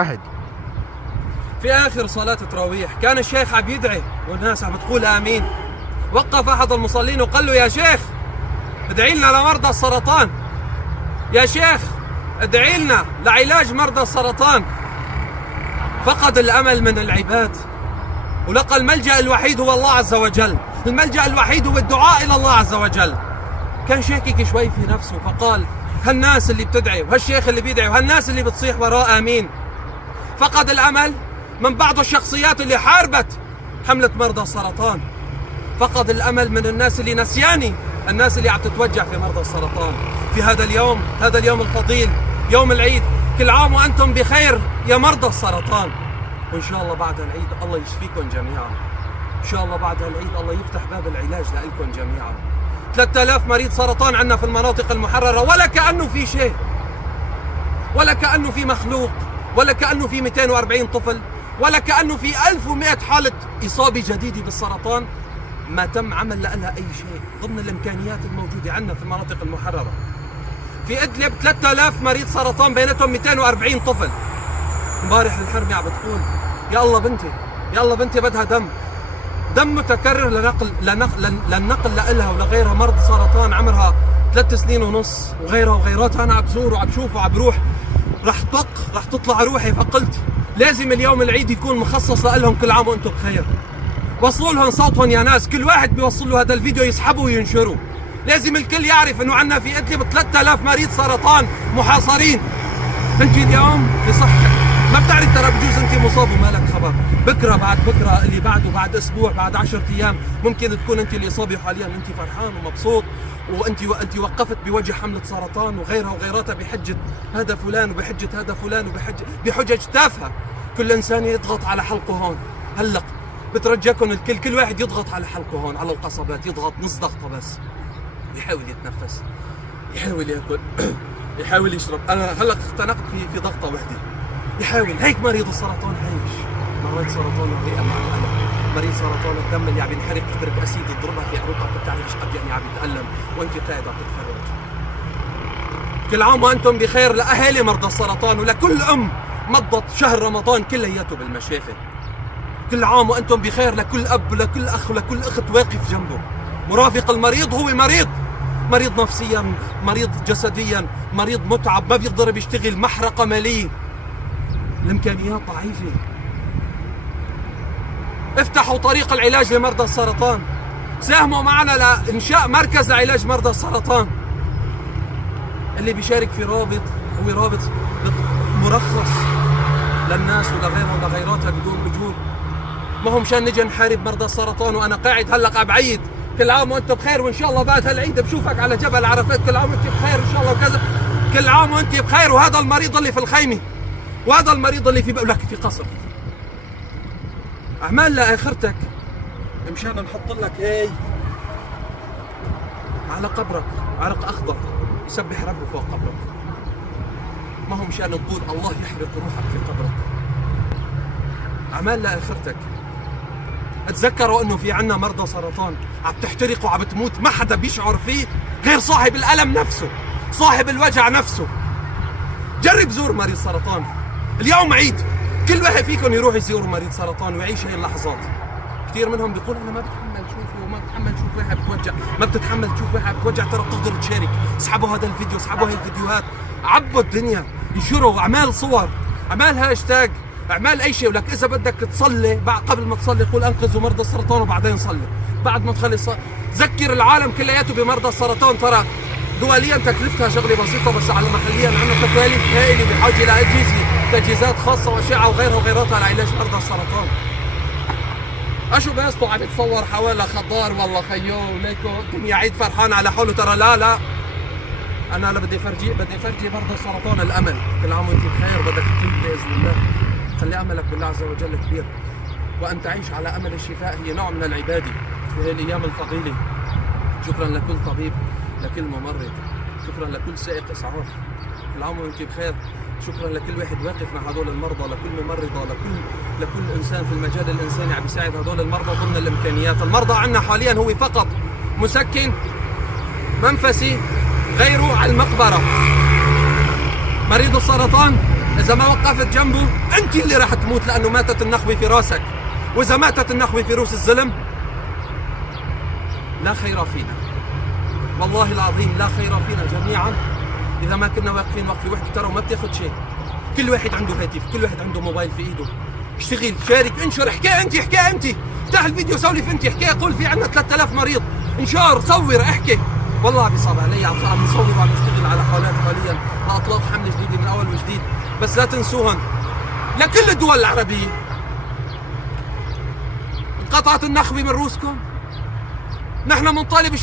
أحد. في آخر صلاة التراويح كان الشيخ عم يدعي والناس عم تقول آمين. وقف أحد المصلين وقال له: يا شيخ ادعي لنا لمرضى السرطان، يا شيخ ادعي لنا لعلاج مرضى السرطان. فقد الأمل من العباد ولقى الملجأ الوحيد هو الله عز وجل، الملجأ الوحيد هو الدعاء إلى الله عز وجل. كان شاكك شوي في نفسه فقال: هالناس اللي بتدعي وهالشيخ اللي بيدعي وهالناس اللي بتصيح وراه آمين. فقد الأمل من بعض الشخصيات اللي حاربت حملة مرضى السرطان. فقد الأمل من الناس اللي نسياني، الناس اللي عم تتوجع في مرضى السرطان. في هذا اليوم، هذا اليوم الفضيل، يوم العيد، كل عام وأنتم بخير يا مرضى السرطان. وإن شاء الله بعد العيد الله يشفيكم جميعا. إن شاء الله بعد العيد الله يفتح باب العلاج لكم جميعا. 3000 مريض سرطان عندنا في المناطق المحررة، ولا كأنه في شيء، ولا كأنه في مخلوق، ولا كأنه في 240 طفل، ولا كأنه في 1100 حالة إصابة جديدة بالسرطان ما تم عمل لها أي شيء ضمن الإمكانيات الموجودة عندنا في المناطق المحررة. في إدلب 3000 مريض سرطان بيناتهم 240 طفل. امبارح الحرمة عم بتقول: يا الله بنتي، يا الله بنتي بدها دم متكرر للنقل لها ولغيرها مرض سرطان عمرها 3 سنين ونص وغيرها وغيراتها. أنا عم بزور وعم بشوف وعم بروح، رح تطلع روحي. فقلت لازم اليوم العيد يكون مخصص لهم. كل عام وانتم بخير. وصلوا لهم صوتهم يا ناس، كل واحد بيوصل له هذا الفيديو يسحبه وينشره. لازم الكل يعرف انه عندنا في ادلب 3000 مريض سرطان محاصرين. انت اليوم في صحتك ما بتعرف، ترى بجوز انت مصاب وما لك خبر. بكره بعد بكره اللي بعده بعد اسبوع بعد 10 ايام ممكن تكون انت الاصابه. حاليا انت فرحان ومبسوط وانت وقفت بوجه حمله سرطان وغيرها وغيراتها بحجه هذا فلان وبحجه هذا فلان بحجج تافهه. كل انسان يضغط على حلقه هون. هلا بترجاكم الكل، كل واحد يضغط على حلقه هون على القصبات، يضغط نص ضغطه بس، يحاول يتنفس، يحاول ياكل، يحاول يشرب. انا هلا اختنقت في ضغطه وحده. يحاول هيك. مريض السرطان عايش، مريض سرطان الرئه مع الالم، مريض سرطان الدم اللي عم ينحرق قدرة اسيد تضربها في عروقك ما بتعرفش قد يعني عم يتالم وانت قاعد عم تتفرج. كل عام وانتم بخير لاهالي مرضى السرطان ولكل مضت شهر رمضان كلياته بالمشافي. كل عام وانتم بخير لكل اب ولكل اخ ولكل اخت واقف جنبه. مرافق المريض هو مريض نفسيا، مريض جسديا، مريض متعب ما بيقدر بيشتغل، محرقه ماليه، الامكانيات ضعيفه. افتحوا طريق العلاج لمرضى السرطان، ساهموا معنا لانشاء مركز لعلاج مرضى السرطان. اللي بيشارك في رابط هو رابط مرخص للناس ولغيرها ولغيراتها بدون اجور. ما هو مشان نجي نحارب مرضى السرطان وانا قاعد هلا عم بعيد. كل عام وانت بخير وان شاء الله بعد هالعيد بشوفك على جبل عرفات. كل عام وانت بخير ان شاء الله وكذا. كل عام وانت بخير. وهذا المريض اللي في الخيمه وهذا المريض اللي في بقول لك في قصر. اعمال لاخرتك مشان نحط لك هي على قبرك عرق اخضر يسبح ربه فوق قبرك. ما هو مشان تقول الله يحرق روحك في قبرك. اعمال لاخرتك. اتذكروا انه في عنا مرضى سرطان عم تحترق وعم تموت، ما حدا بيشعر فيه غير صاحب الالم نفسه، صاحب الوجع نفسه. جرب زور مريض سرطان. اليوم عيد، كل واحد فيكم يروح يزور مريض سرطان ويعيش هاي اللحظات. كثير منهم بيقول انا ما بتحمل شوفه وما بتحمل شوف واحد بتوجع، ما بتتحمل تشوف واحد بتوجع. ترى بتقدر تشارك. اسحبوا هذا الفيديو، اسحبوا هاي الفيديوهات، عبوا الدنيا، ينشروا اعمال صور، اعمال هاشتاج، اعمال اي شيء. ولك اذا بدك تصلي قبل ما تصلي قول انقذوا مرضى السرطان وبعدين صلي. بعد ما تخلص ذكر العالم كلياته بمرضى السرطان. ترى دوليا تكلفتها شغله بسيطه بس على محليا عندنا تكاليف هائله بحاجه لاجهزه، تجهيزات خاصه واشعه وغيرها وغيراتها لعلاج مرضى السرطان. اشو بيسطوا عم يتصور حوالي خضار والله خيو وليكو الدنيا عيد فرحان على حوله. ترى لا انا بدي فرجي مرضى السرطان الامل. كل عام وانت بخير. بدك تطيب باذن الله. خلي املك بالله عز وجل كبير، وان تعيش على امل الشفاء هي نوع من العباده في هذه الايام الفضيله. شكرا لكل طبيب، لكل ممرض، شكرا لكل سائق اسعاف. كل عام وانت بخير. شكرا لكل واحد واقف مع هذول المرضى، لكل ممرضه، لكل انسان في المجال الانساني عم يساعد هذول المرضى ضمن الامكانيات. المرضى عندنا حاليا هو فقط مسكن منفسي، غيره على المقبره. مريض السرطان إذا ما وقفت جنبه أنت اللي راح تموت، لأنه ماتت النخوة في راسك. وإذا ماتت النخوة في روس الزلم لا خير فينا، والله العظيم لا خير فينا جميعا إذا ما كنا واقفين وقفة وحدة. ترى وما بتاخد شيء، كل واحد عنده هاتف، كل واحد عنده موبايل في إيده. اشتغل، شارك، انشر، احكي أنت، احكي أنت، افتح الفيديو سولف أنت، احكي، قول في عندنا 3000 مريض، انشار، صور، احكي. والله بيصعب علي، عم نصور وعم نشتغل على حالات حاليا لإطلاق حملة جديدة من أول وجديد. بس لا تنسوهن لكل الدول العربية، انقطعت النخوة من روسكم. نحن منطالب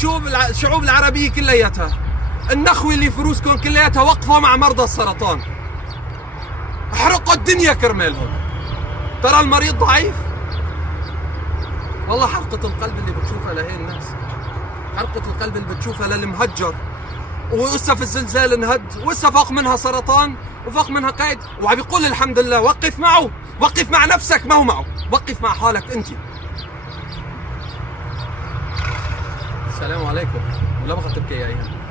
الشعوب العربية كلياتها، النخوة اللي في روسكم كلياتها وقفة مع مرضى السرطان، احرقوا الدنيا كرمالهم. ترى المريض ضعيف، والله حرقة القلب اللي بتشوفها لهي الناس، حرقة القلب اللي بتشوفها للمهجر، وإسا في الزلزال انهد، وإسا فوق منها سرطان وفوق منها قيد، وعم يقول الحمد لله. وقف معه، وقف مع نفسك، ما هو معه، وقف مع حالك انت. السلام عليكم. ولا بغى تبكي يا ايها.